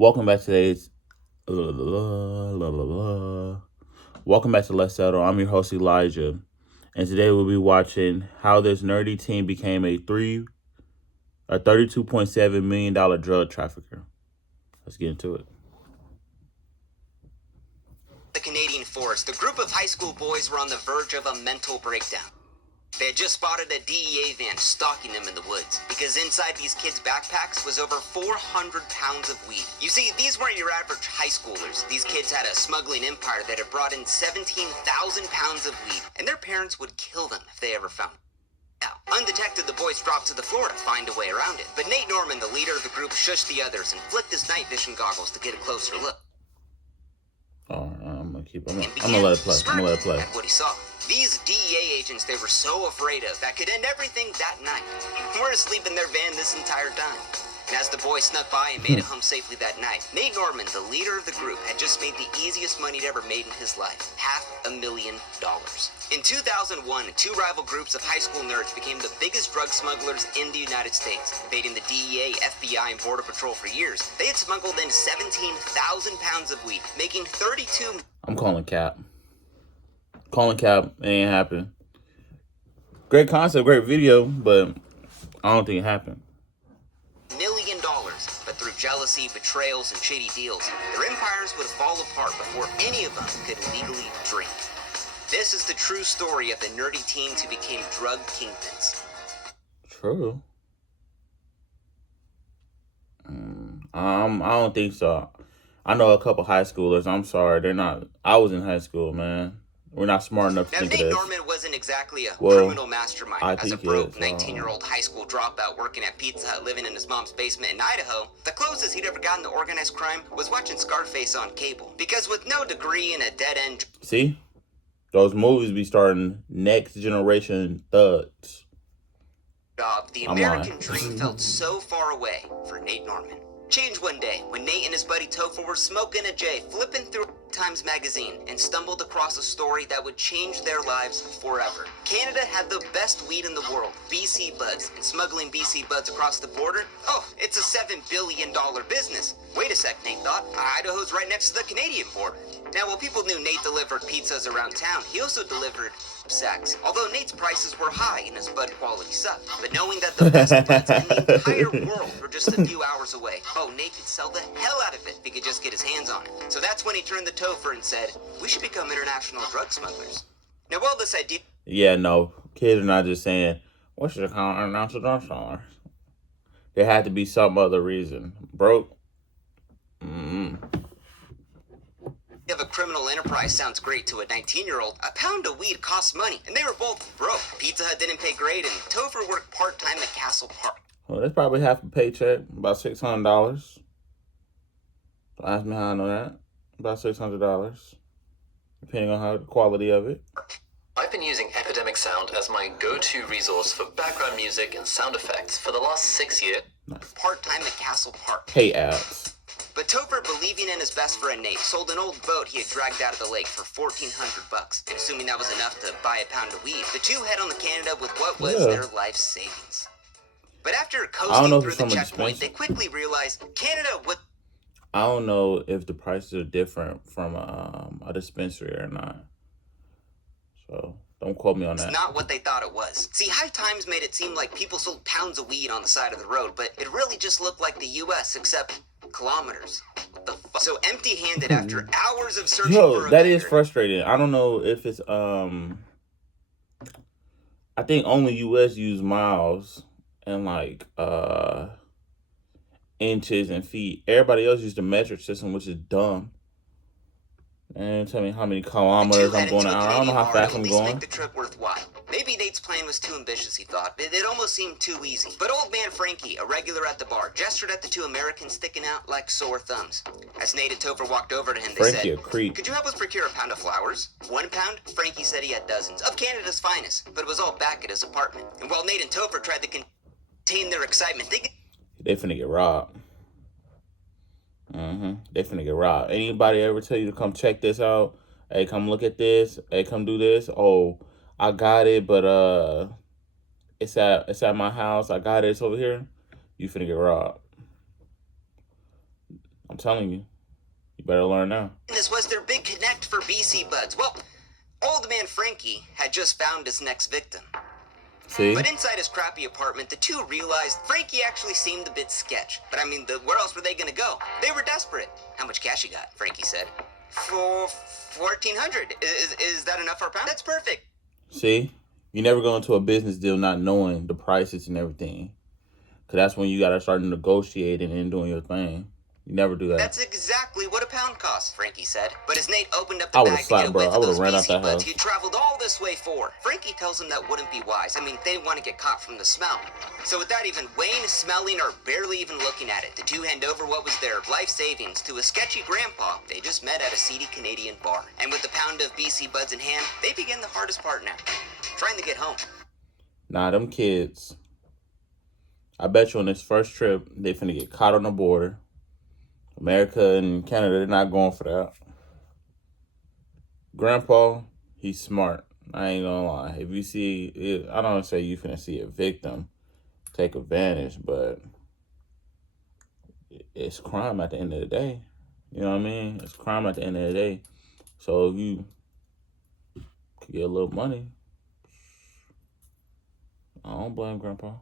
Welcome back to today's. Welcome back to Let's Settle. I'm your host Elijah, and today we'll be watching how this nerdy teen became a $32.7 million drug trafficker. Let's get into it. The Canadian force, the group of high school boys were on the verge of a mental breakdown. They had just spotted a DEA van stalking them in the woods because inside these kids' backpacks was over 400 pounds of weed. You see, these weren't your average high schoolers. These kids had a smuggling empire that had brought in 17,000 pounds of weed, and their parents would kill them if they ever found it. Now, undetected, the boys dropped to the floor to find a way around it. But Nate Norman, the leader of the group, shushed the others and flicked his night vision goggles to get a closer look. I'm gonna let it play. At what he saw. These DEA agents they were so afraid of that could end everything that night. We're asleep in their van this entire time. And as the boy snuck by and made it home safely that night, Nate Norman, the leader of the group, had just made the easiest money he'd ever made in his life, $500,000. In 2001, two rival groups of high school nerds became the biggest drug smugglers in the United States. Evading the DEA, FBI, and Border Patrol for years, they had smuggled in 17,000 pounds of weed, making 32... I'm calling cap. It ain't happen. Great concept, great video, but I don't think it happened. $1 million, but through jealousy, betrayals, and shady deals, their empires would fall apart before any of them could legally drink. This is the true story of the nerdy teens who became drug kingpins. True. I don't think so. I know a couple high schoolers. I'm sorry, they're not. I was in high school, man. We're not smart enough to Now, think of Nate this. Norman wasn't exactly a criminal mastermind. As a broke 19-year-old high school dropout working at Pizza Hut living in his mom's basement in Idaho, the closest he'd ever gotten to organized crime was watching Scarface on cable. Because with no degree and a dead-end... See? Those movies be starting next generation thugs. The American dream felt so far away for Nate Norman. Changed one day when Nate and his buddy Topher were smoking a J, flipping through Times magazine, and stumbled across a story that would change their lives forever. Canada had the best weed in the world, BC buds, and smuggling BC buds across the border? Oh, it's a $7 billion business. Wait a sec, Nate thought. Idaho's right next to the Canadian border. Now, while people knew Nate delivered pizzas around town, he also delivered sacks. Although Nate's prices were high and his bud quality sucked. But knowing that the best buds in the entire world were just a few hours away, Nate could sell the hell out of it if he could just get his hands on it. So that's when he turned to Topher and said, we should become international drug smugglers. Now, while this idea... Yeah, no. Kids are not just saying, what should I call international drug smugglers? There had to be some other reason. Broke? If a criminal enterprise sounds great to a 19-year-old, a pound of weed costs money, and they were both broke. Pizza Hut didn't pay great, and Topher worked part-time at Castle Park. Well, that's probably half a paycheck, about $600. Don't ask me how I know that. About $600, depending on how the quality of it. I've been using Epidemic Sound as my go-to resource for background music and sound effects for the last 6 years. Nice. Part-time at Castle Park. Pay ads. But Topher, believing in his best friend Nate, sold an old boat he had dragged out of the lake for $1,400. And assuming that was enough to buy a pound of weed, the two head on to Canada with what was their life savings. But after coasting through the checkpoint, they quickly realized Canada would... I don't know if the prices are different from a dispensary or not. So don't quote me on that. It's not what they thought it was. See, High Times made it seem like people sold pounds of weed on the side of the road, but it really just looked like the U.S., except kilometers. What the fuck? So empty-handed after hours of searching for a that is frustrating. I don't know if it's I think only U.S. use miles and like inches and feet. Everybody else used the metric system, which is dumb. And tell me how many kilometers I'm going out. I don't know how fast I'm going. Make the trip worthwhile. Maybe Nate's plan was too ambitious, he thought. It almost seemed too easy. But old man Frankie, a regular at the bar, gestured at the two Americans sticking out like sore thumbs. As Nate and Topher walked over to him, they said, could you help us procure a pound of flowers? 1 pound? Frankie said he had dozens, of Canada's finest, but it was all back at his apartment. And while Nate and Topher tried to contain their excitement, they finna get robbed. They finna get robbed. Anybody ever tell you to come check this out? Hey, come look at this. Hey, come do this. Oh, I got it, but it's at my house. I got it. It's over here. You finna get robbed. telling you. You better learn now. This was their big connect for BC Buds. Well, old man Frankie had just found his next victim. See? But inside his crappy apartment, the two realized Frankie actually seemed a bit sketch. But I mean, where else were they gonna go? They were desperate. How much cash you got? Frankie said. For $1,400. Is that enough for a pound? That's perfect. See? You never go into a business deal not knowing the prices and everything. Because that's when you got to start negotiating and doing your thing. You never do that. That's exactly what a pound costs, Frankie said. But as Nate opened up the I would've bag slapped, to get bro. with I would've those ran out BC that Buds house. he traveled all this way for, Frankie tells him that wouldn't be wise. I mean, they didn't want to get caught from the smell. So without even weighing, smelling, or barely even looking at it, the two hand over what was their life savings to a sketchy grandpa they just met at a seedy Canadian bar. And with the pound of BC Buds in hand, they begin the hardest part now, trying to get home. Nah, them kids. I bet you on this first trip, they finna get caught on the border. America and Canada, they're not going for that. Grandpa, he's smart. I ain't gonna lie. If you see it, I don't say you finna see a victim take advantage, but it's crime at the end of the day. You know what I mean? It's crime at the end of the day. So if you could get a little money, I don't blame Grandpa.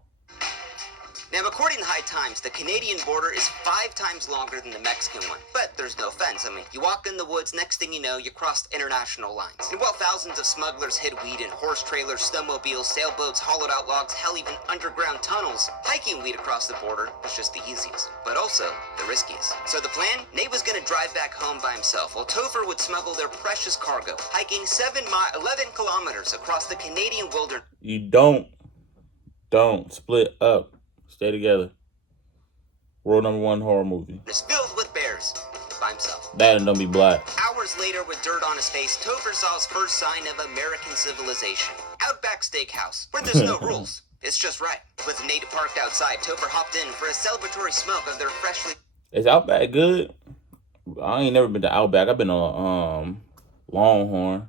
Now, according to High Times, the Canadian border is 5 times longer than the Mexican one. But there's no fence. I mean, you walk in the woods, next thing you know, you crossed international lines. And while thousands of smugglers hid weed in horse trailers, snowmobiles, sailboats, hollowed out logs, hell, even underground tunnels, hiking weed across the border was just the easiest, but also the riskiest. So the plan? Nate was going to drive back home by himself, while Topher would smuggle their precious cargo, hiking 11 kilometers across the Canadian wilderness. You don't split up. Stay together. World #1 horror movie. It's filled with bears by himself. That and don't be black. Hours later, with dirt on his face, Topher saw his first sign of American civilization. Outback Steakhouse, where there's no rules. It's just right. With Nate parked outside, Topher hopped in for a celebratory smoke of their freshly... Is Outback good? I ain't never been to Outback. I've been on Longhorn,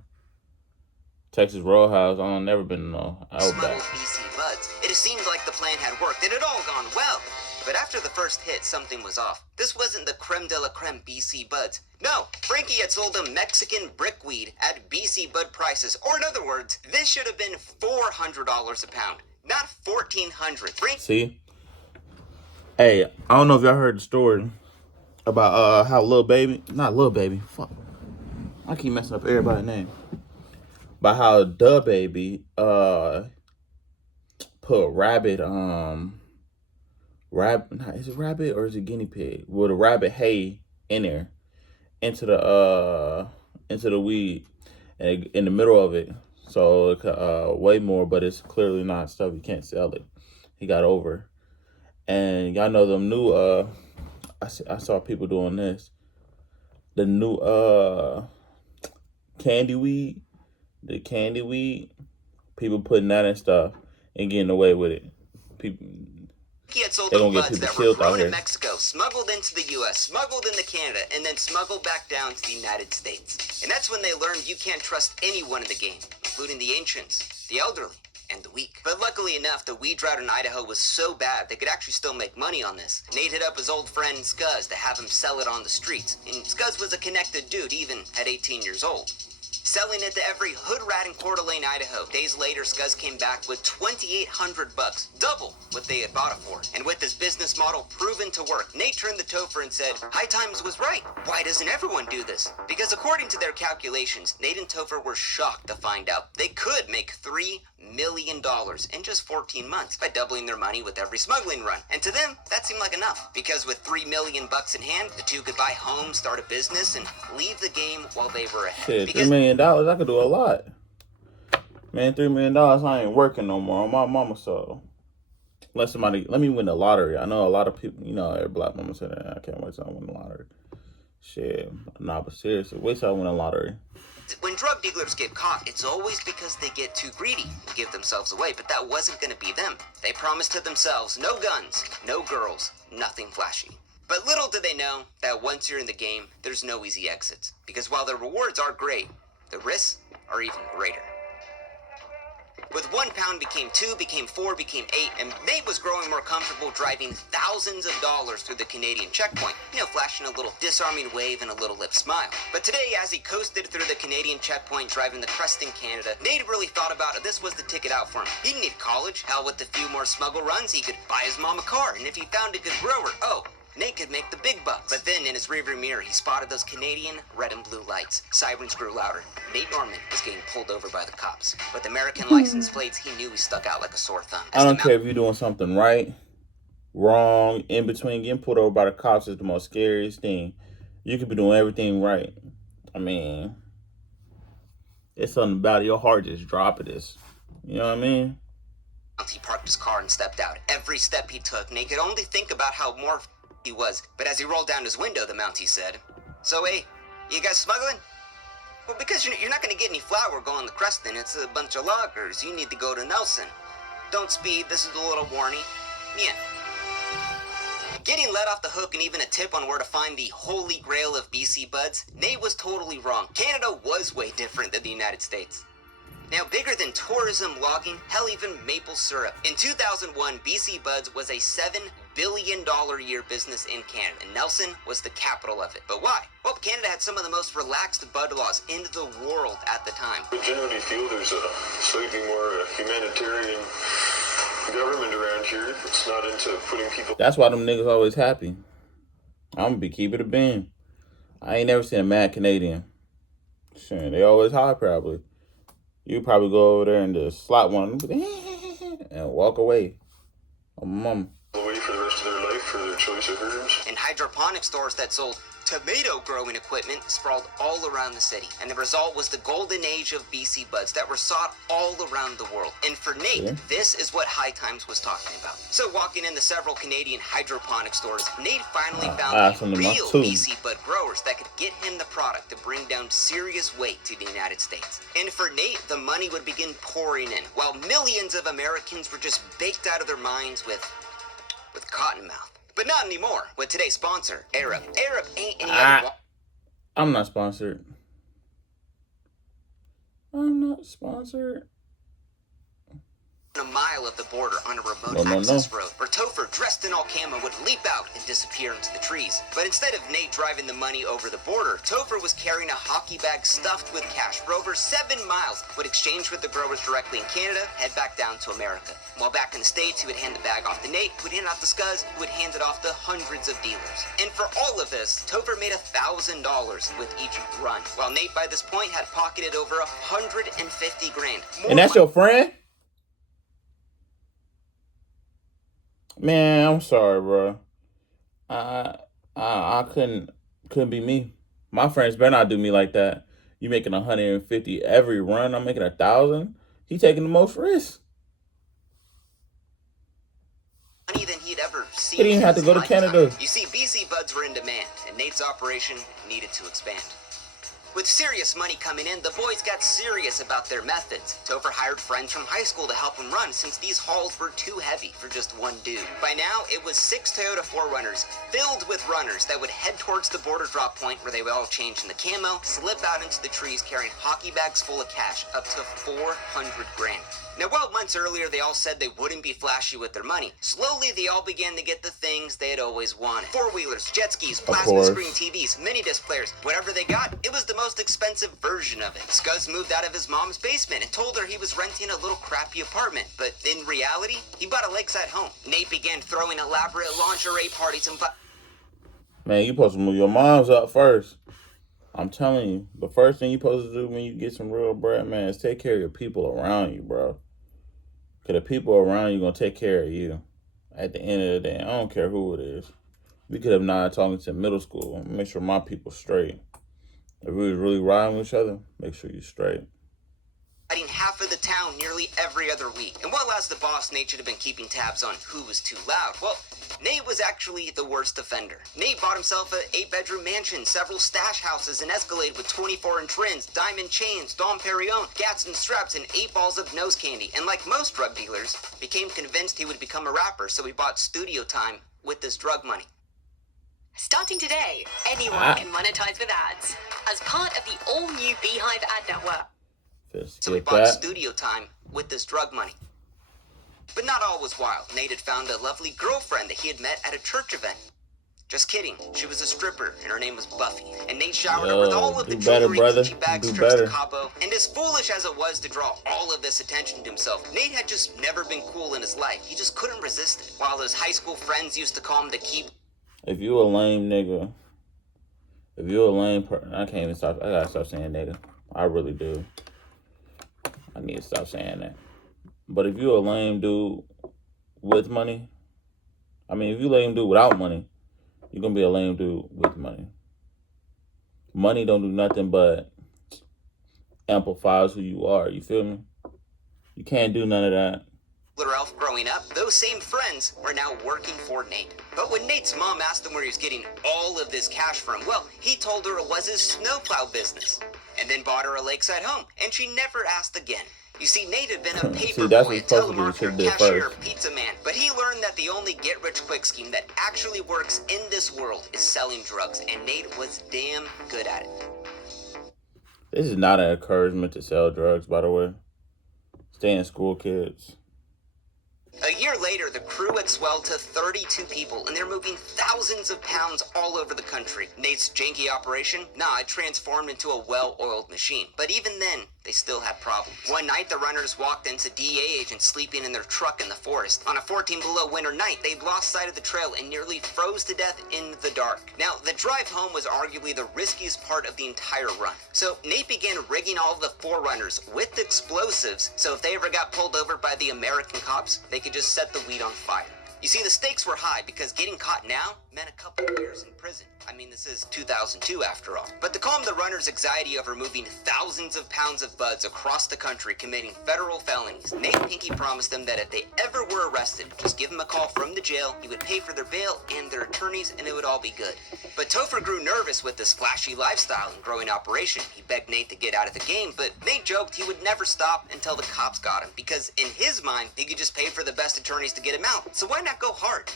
Texas Roadhouse. I ain't never been to Outback. smuggled BC Buds. It seemed like the plan had worked. It had all gone well. But after the first hit, something was off. This wasn't the creme de la creme BC Buds. No, Frankie had sold them Mexican brickweed at BC Bud prices. Or in other words, this should have been $400 a pound, not $1,400. See? Hey, I don't know if y'all heard the story about how Lil Baby, fuck. I keep messing up everybody's name. About how the baby put is it rabbit or is it guinea pig? Well, the rabbit hay in there into the weed and in the middle of it, so it could weigh more, but it's clearly not stuff. You can't sell it. He got over, and y'all know them new I saw people doing this. The new candy weed, people putting that in stuff and getting away with it. People. He had sold They them gonna get buds people that were killed out grown here. in Mexico, smuggled into the U.S., smuggled into Canada, and then smuggled back down to the United States. And that's when they learned you can't trust anyone in the game, including the ancients, the elderly, and the weak. But luckily enough, the weed drought in Idaho was so bad they could actually still make money on this. Nate hit up his old friend Scuzz to have him sell it on the streets. And Scuzz was a connected dude, even at 18 years old. Selling it to every hood rat in Coeur d'Alene, Idaho. Days later, Scuzz came back with $2,800, double what they had bought it for. And with this business model proven to work, Nate turned to Topher and said, High Times was right. Why doesn't everyone do this? Because according to their calculations, Nate and Topher were shocked to find out they could make $3 million in just 14 months by doubling their money with every smuggling run. And to them, that seemed like enough. Because with $3 million in hand, the two could buy homes, start a business, and leave the game while they were ahead. Shit, Because $3 million, I could do a lot. Man, $3 million, I ain't working no more on my mama, so let me win the lottery. I know a lot of people, every black mama said that. I can't wait till I win the lottery. Shit, nah, but seriously, wait till I win a lottery. when drug dealers get caught, it's always because they get too greedy and give themselves away, but that wasn't going to be them. They promised to themselves no guns, no girls, nothing flashy. But little did they know that once you're in the game, there's no easy exits. Because while the rewards are great, the risks are even greater. With 1 pound became 2, became 4, became 8, and Nate was growing more comfortable driving thousands of dollars through the Canadian checkpoint, flashing a little disarming wave and a little lip smile. But today, as he coasted through the Canadian checkpoint driving the crest in Canada, Nate really thought about it. This was the ticket out for him. He didn't need college. Hell, with a few more smuggle runs, he could buy his mom a car, and if he found a good grower, Nate could make the big bucks. But then in his rearview mirror, he spotted those Canadian red and blue lights. Sirens grew louder. Nate Norman was getting pulled over by the cops. With American license plates, he knew he stuck out like a sore thumb. I don't care if you're doing something right, wrong, in between. Getting pulled over by the cops is the most scariest thing. You could be doing everything right. I mean, it's something about it. Your heart just dropping this. You know what I mean? He parked his car and stepped out. Every step he took, Nate could only think about how more he was. But as he rolled down his window, the Mountie said, "So, hey, you guys smuggling?" "Well, because you're not going to get any flour going to Creston. It's a bunch of loggers. You need to go to Nelson. Don't speed. This is a little warning." Yeah. Getting let off the hook and even a tip on where to find the holy grail of BC buds, Nate was totally wrong. Canada was way different than the United States. Now, bigger than tourism, logging, hell, even maple syrup. In 2001, BC Buds was a $7 billion a year business in Canada, and Nelson was the capital of it. But why? Well, Canada had some of the most relaxed bud laws in the world at the time. I generally feel there's a slightly more humanitarian government around here that's not into putting people... That's why them niggas always happy. I'm gonna be keeping it a bean. I ain't never seen a mad Canadian. Shit, they always high probably. You probably go over there and just slap one and walk away. Mom. ...away for the rest of their life for their choice of herbs. And hydroponic stores that sold tomato growing equipment sprawled all around the city. And the result was the golden age of BC buds that were sought all around the world. And for Nate, this is what High Times was talking about. So walking into several Canadian hydroponic stores, Nate finally found the real BC bud growers that could get him the product to bring down serious weight to the United States. And for Nate, the money would begin pouring in, while millions of Americans were just baked out of their minds with cottonmouth. But not anymore with today's sponsor, Arab. Arab ain't any other... I'm not sponsored. I'm not sponsored. A mile of the border on a remote access road, where Topher, dressed in all camo, would leap out and disappear into the trees. But instead of Nate driving the money over the border, Topher was carrying a hockey bag stuffed with cash for over 7 miles, would exchange with the growers directly in Canada, head back down to America. While back in the States, he would hand the bag off to Nate, who would hand it off to Scuzz, who would hand it off to hundreds of dealers. And for all of this, Topher made $1,000 with each run, while Nate by this point had pocketed over 150 grand. And that's your friend? Man, I'm sorry, bro. I couldn't be me. My friends better not do me like that. You making 150 every run? I'm making 1,000. He taking the most risk. Money than he'd ever seen. He didn't even have to go to Canada. You see, BC buds were in demand, and Nate's operation needed to expand. With serious money coming in, the boys got serious about their methods. Topher hired friends from high school to help him run, since these hauls were too heavy for just one dude. By now, it was 6 Toyota 4Runners filled with runners that would head towards the border drop point, where they would all change in the camo, slip out into the trees carrying hockey bags full of cash, up to 400 grand. Now, while months earlier they all said they wouldn't be flashy with their money, slowly they all began to get the things they had always wanted. 4-wheelers, jet skis, plasma screen TVs, mini-disc players. Whatever they got, it was the most expensive version of it. Scuzz moved out of his mom's basement and told her he was renting a little crappy apartment, but in reality, he bought a lakeside home. Nate began throwing elaborate lingerie parties and... Man, you supposed to move your moms up first. I'm telling you, the first thing you supposed to do when you get some real bread, man, is take care of your people around you, bro. Because the people around you going to take care of you. At the end of the day, I don't care who it is. We could have not talking to middle school. Make sure my people straight. If we was really riding with each other, make sure you straight. Fighting half of the town nearly every other week. And while as the boss, Nate should have been keeping tabs on who was too loud, well, Nate was actually the worst offender. Nate bought himself an 8-bedroom mansion, several stash houses, an Escalade with 24-inch rims, diamond chains, Dom Perignon, gats and straps, and 8 balls of nose candy. And like most drug dealers, became convinced he would become a rapper, so he bought studio time with this drug money. Starting today, anyone can monetize with ads as part of the all-new Beehive ad network. So he bought studio time with this drug money. But not all was wild. Nate had found a lovely girlfriend that he had met at a church event. Just kidding. She was a stripper, and her name was Buffy. And Nate showered her with all of the jewelry, Gucci bags, trips to Cabo. And as foolish as it was to draw all of this attention to himself, Nate had just never been cool in his life. He just couldn't resist it. While his high school friends used to call him the key. If you a lame nigga, if you a lame person, I can't even stop. I gotta stop saying nigga. I really do. I need to stop saying that. But if you a lame dude with money, I mean, if you a lame dude without money, you're gonna be a lame dude with money. Money don't do nothing but amplifies who you are. You feel me? You can't do none of that. Little Elf growing up, those same friends were now working for Nate. But when Nate's mom asked him where he was getting all of this cash from, well, he told her it was his snowplow business, and then bought her a lakeside home, and she never asked again. You see, Nate had been a paper boy, a telemarketer, cashier, pizza man, but he learned that the only get-rich-quick scheme that actually works in this world is selling drugs, and Nate was damn good at it. This is not an encouragement to sell drugs, by the way. Stay in school, kids. A year later, the crew had swelled to 32 people, and they're moving thousands of pounds all over the country. Nate's janky operation? Nah, it transformed into a well-oiled machine. But even then, they still had problems. One night, the runners walked into DEA agents sleeping in their truck in the forest. On a 14-below winter night, they'd lost sight of the trail and nearly froze to death in the dark. Now, the drive home was arguably the riskiest part of the entire run. So Nate began rigging all of the forerunners with explosives, so if they ever got pulled over by the American cops, they could just set the weed on fire. You see, the stakes were high because getting caught now meant a couple of years in prison. I mean, this is 2002 after all. But to calm the runners' anxiety over moving thousands of pounds of buds across the country committing federal felonies, Nate Pinky promised them that if they ever were arrested, just give him a call from the jail, he would pay for their bail and their attorneys, and it would all be good. But Topher grew nervous with this flashy lifestyle and growing operation. He begged Nate to get out of the game, but Nate joked he would never stop until the cops got him, because in his mind, he could just pay for the best attorneys to get him out. So why not go hard?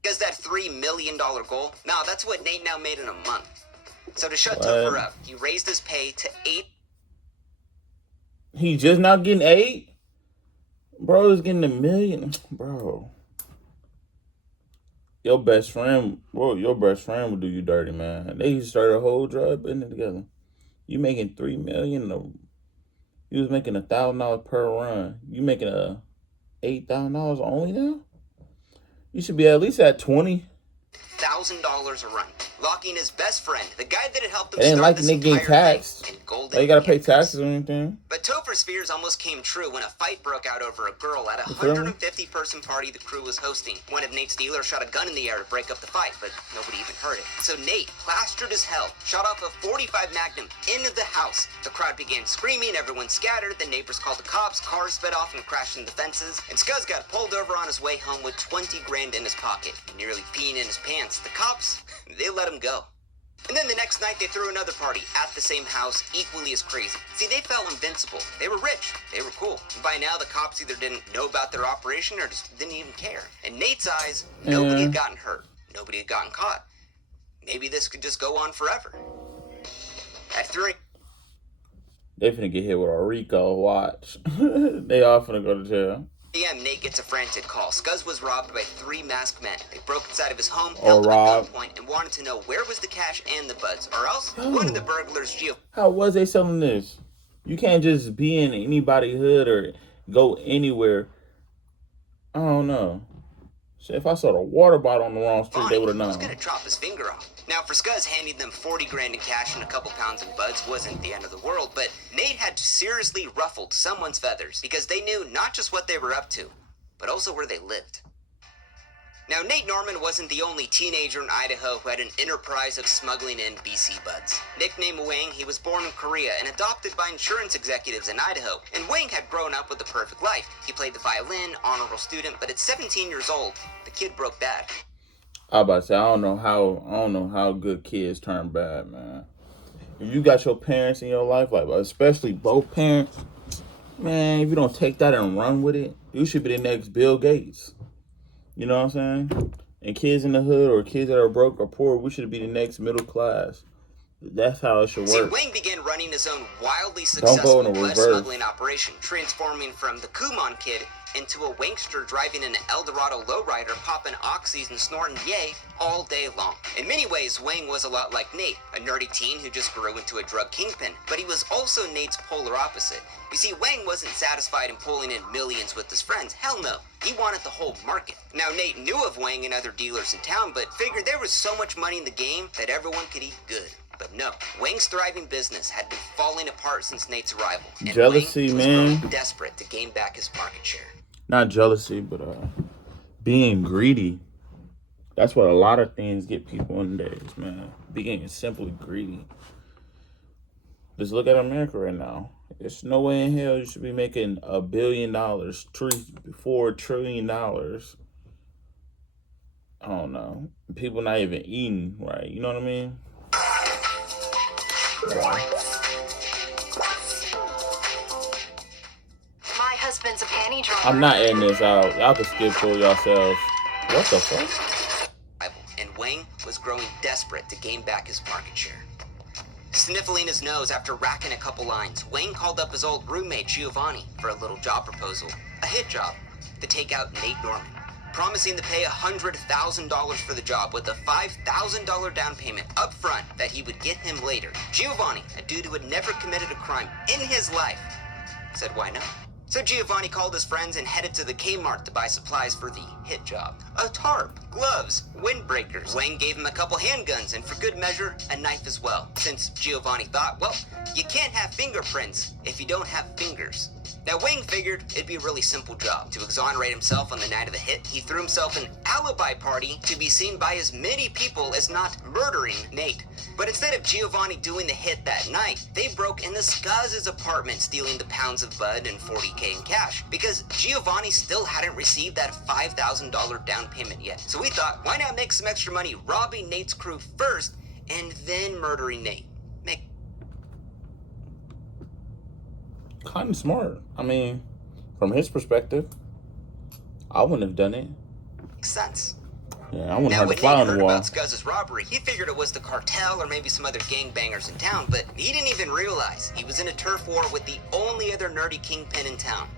Because that $3 million goal, nah, that's what Nate now made in a month. So to shut Topher up, he raised his pay to 8. He just not getting 8? Bro is getting $1 million. Bro. Your best friend will do you dirty, man. They started a whole drug business together. You making $3 million. You was making $1,000 per run. You making $8,000 only now? You should be at least at $20,000 a run, locking his best friend, the guy that had helped him start this entire taxed. thing, in golden. You gotta pay taxes or anything. But Topher's fears almost came true when a fight broke out over a girl at a 150-person party the crew was hosting. One of Nate's dealers shot a gun in the air to break up the fight, but nobody even heard it. So Nate, plastered as hell, shot off a .45 Magnum into the house. The crowd began screaming, everyone scattered, the neighbors called the cops, cars sped off and crashed into the fences, and Scuzz got pulled over on his way home with 20 grand in his pocket, and nearly peeing in his pants. The cops, they let him go. And then the next night, they threw another party at the same house, equally as crazy. See, they felt invincible. They were rich. They were cool. And by now, the cops either didn't know about their operation or just didn't even care. In Nate's eyes, nobody had gotten hurt. Nobody had gotten caught. Maybe this could just go on forever. At 3... They finna get hit with a Rico watch. They all finna go to jail. p.m., Nate gets a frantic call. Scuzz was robbed by 3 masked men. They broke inside of his home, held him at gunpoint, and wanted to know where was the cash and the buds, or else one of the burglars, How was they selling this? You can't just be in anybody's hood or go anywhere. I don't know. Shit, if I saw the water bottle on the wrong street, they would have known. was going to chop his finger off. Now, for Scuzz, handing them 40 grand in cash and a couple pounds in buds wasn't the end of the world, but Nate had seriously ruffled someone's feathers because they knew not just what they were up to, but also where they lived. Now, Nate Norman wasn't the only teenager in Idaho who had an enterprise of smuggling in BC buds. Nicknamed Wang, he was born in Korea and adopted by insurance executives in Idaho. And Wang had grown up with the perfect life. He played the violin, honorable student, but at 17 years old, the kid broke bad. I about to say, I don't know how good kids turn bad, man. If you got your parents in your life, like especially both parents, man, if you don't take that and run with it, you should be the next Bill Gates. You know what I'm saying? And kids in the hood or kids that are broke or poor, we should be the next middle class. That's how it should See, work. Wang began running his own wildly Don't go successful in the bud reverse. smuggling operation, transforming from the Kumon kid into a wankster driving an Eldorado lowrider, popping oxys and snorting yay all day long. In many ways, Wang was a lot like Nate, a nerdy teen who just grew into a drug kingpin, but he was also Nate's polar opposite. You see, Wang wasn't satisfied in pulling in millions with his friends. Hell no. He wanted the whole market. Now, Nate knew of Wang and other dealers in town, but figured there was so much money in the game that everyone could eat good. But no, Wang's thriving business had been falling apart since Nate's arrival, and Jealousy, Wang was man. growing desperate to gain back his market share. Not jealousy, but being greedy. That's what a lot of things get people in days, man. Being simply greedy. Just look at America right now. There's no way in hell you should be making $1 billion, $4 trillion. I don't know. People not even eating right. You know what I mean? My husband's a panty dropper. I'm not editing this out. Y'all can skip through yourselves. What the fuck? And Wang was growing desperate to gain back his market share. Sniffling his nose after racking a couple lines, Wang called up his old roommate Giovanni for a little job proposal, a hit job, to take out Nate Norman, promising to pay $100,000 for the job with a $5,000 down payment up front that he would get him later. Giovanni, a dude who had never committed a crime in his life, said why not? So Giovanni called his friends and headed to the Kmart to buy supplies for the hit job. A tarp, gloves, windbreakers. Wang gave him a couple handguns and for good measure, a knife as well. Since Giovanni thought, well, you can't have fingerprints if you don't have fingers. Now Wang figured it'd be a really simple job. To exonerate himself on the night of the hit, he threw himself an alibi party to be seen by as many people as not murdering Nate. But instead of Giovanni doing the hit that night, they broke into Skaz's apartment, stealing the pounds of bud and $40K in cash, because Giovanni still hadn't received that $5,000 down payment yet. So we thought, why not make some extra money robbing Nate's crew first and then murdering Nate? Kind of smart. I mean, from his perspective, I wouldn't have done it. Makes sense. Yeah, I wouldn't Now, have when to fly Nate on heard the wall. about Skuz's robbery, he figured it was the cartel or maybe some other gangbangers in town, but he didn't even realize he was in a turf war with the only other nerdy kingpin in town,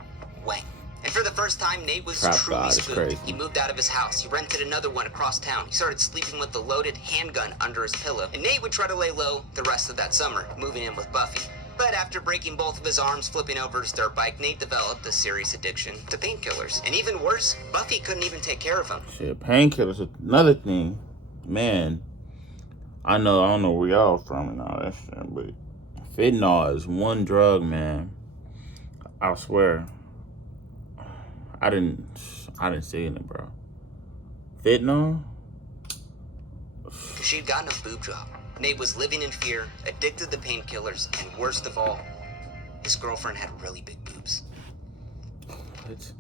Wang. And for the first time, Nate was Trap truly God is spooked. crazy. He moved out of his house. He rented another one across town. He started sleeping with the loaded handgun under his pillow. And Nate would try to lay low the rest of that summer, moving in with Buffy. But after breaking both of his arms flipping over his dirt bike, Nate developed a serious addiction to painkillers. And even worse, Buffy couldn't even take care of him. Shit, painkillers, another thing. Man, I don't know where y'all from and all that shit, but fentanyl is one drug, man. I swear. I didn't see it, bro. Fentanyl? She'd gotten a boob job. Nate was living in fear, addicted to painkillers, and worst of all, his girlfriend had really big boobs. What?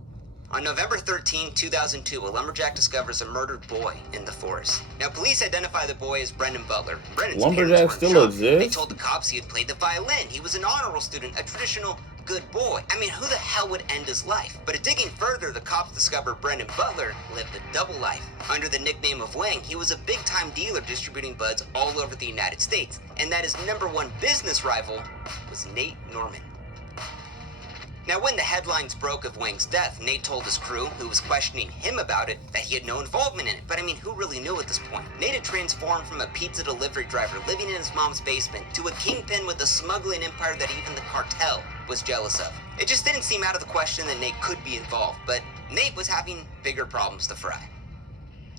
On November 13, 2002, a lumberjack discovers a murdered boy in the forest. Now, police identify the boy as Brendan Butler. Brendan's Lumberjacks parents were in still shock. exist? They told the cops he had played the violin. He was an honor roll student, a traditional good boy. I mean, who the hell would end his life? But digging further, the cops discover Brendan Butler lived a double life. Under the nickname of Wang, he was a big-time dealer distributing buds all over the United States, and that his #1 business rival was Nate Norman. Now, when the headlines broke of Wang's death, Nate told his crew, who was questioning him about it, that he had no involvement in it. But I mean, who really knew at this point? Nate had transformed from a pizza delivery driver living in his mom's basement to a kingpin with a smuggling empire that even the cartel was jealous of. It just didn't seem out of the question that Nate could be involved, but Nate was having bigger problems to fry.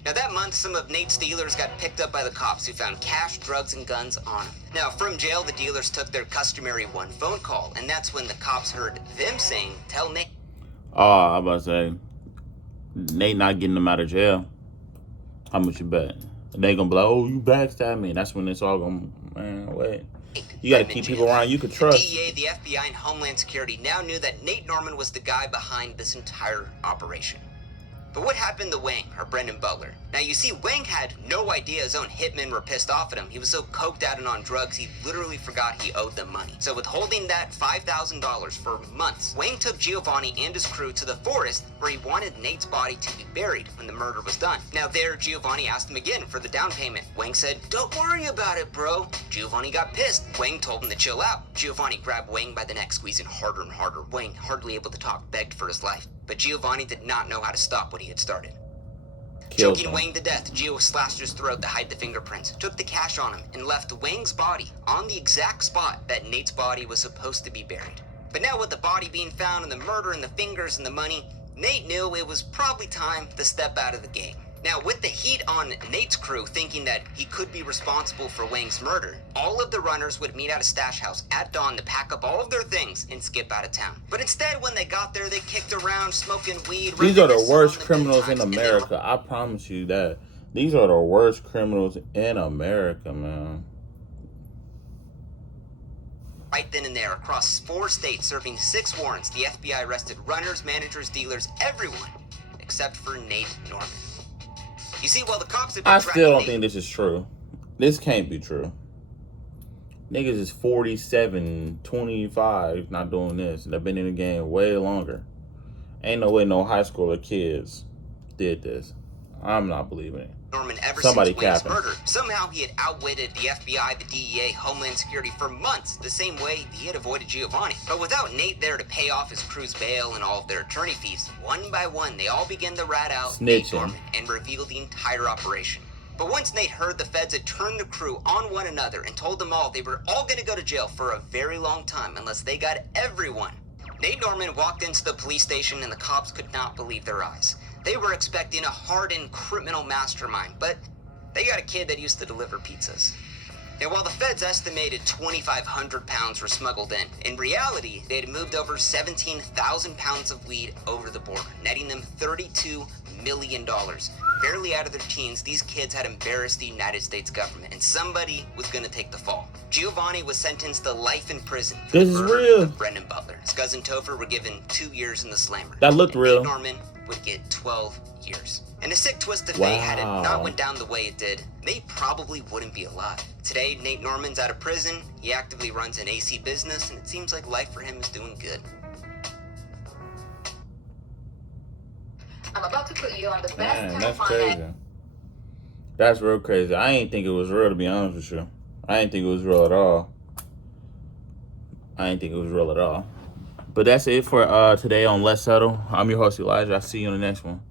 Now, that month, some of Nate's dealers got picked up by the cops, who found cash, drugs, and guns on him. Now, from jail, the dealers took their customary one phone call, and that's when the cops heard them saying, "Tell Nate." Oh, I was about to say, Nate not getting them out of jail. How much you bet? And they gonna be like, oh, you backstab me. That's when it's all gonna, man, wait. You gotta keep people around you could trust. The DEA, the FBI, and Homeland Security now knew that Nate Norman was the guy behind this entire operation. But what happened to Wang, or Brendan Butler? Now you see, Wang had no idea his own hitmen were pissed off at him. He was so coked out and on drugs, he literally forgot he owed them money. So withholding that $5,000 for months, Wang took Giovanni and his crew to the forest where he wanted Nate's body to be buried when the murder was done. Now there, Giovanni asked him again for the down payment. Wang said, "Don't worry about it, bro." Giovanni got pissed. Wang told him to chill out. Giovanni grabbed Wang by the neck, squeezing harder and harder. Wang, hardly able to talk, begged for his life. But Giovanni did not know how to stop what he had started. Choking Wang to death, Gio slashed his throat to hide the fingerprints, took the cash on him, and left Wang's body on the exact spot that Nate's body was supposed to be buried. But now with the body being found and the murder and the fingers and the money, Nate knew it was probably time to step out of the game. Now, with the heat on Nate's crew thinking that he could be responsible for Wang's murder, all of the runners would meet at a stash house at dawn to pack up all of their things and skip out of town. But instead, when they got there, they kicked around, smoking weed. These are the worst criminals in America. I promise you that. These are the worst criminals in America, man. Right then and there, across 4 states, serving 6 warrants, the FBI arrested runners, managers, dealers, everyone, except for Nate Norman. You see, while the cops have been I still don't think this is true. This can't be true. Niggas is 47, 25, not doing this. They've been in the game way longer. Ain't no way no high schooler kids did this. I'm not believing it. Norman ever Somebody since Wang's capping. murder. Somehow he had outwitted the FBI, the DEA, Homeland Security for months, the same way he had avoided Giovanni. But without Nate there to pay off his crew's bail and all of their attorney fees, one by one they all began to rat out Nate Norman and reveal the entire operation. But once Nate heard the feds had turned the crew on one another and told them all they were all going to go to jail for a very long time unless they got everyone, Nate Norman walked into the police station and the cops could not believe their eyes. They were expecting a hardened criminal mastermind, but they got a kid that used to deliver pizzas. Now, while the feds estimated 2,500 pounds were smuggled in reality, they had moved over 17,000 pounds of weed over the border, netting them $32 million. Barely out of their teens, these kids had embarrassed the United States government, and somebody was going to take the fall. Giovanni was sentenced to life in prison for This the is murder real. of Brendan Butler. His cousin Topher were given 2 years in the slammer. That looked and real. Nate Norman would get 12 years. And a sick twist of fate, had it not went down the way it did, Nate probably wouldn't be alive. Today, Nate Norman's out of prison. He actively runs an AC business, and it seems like life for him is doing good. I'm about to put you on the best Man, that's telephone crazy. That's real crazy. I ain't think it was real, to be honest with you. I ain't think it was real at all. But that's it for today on Let's Settle. I'm your host, Elijah. I'll see you on the next one.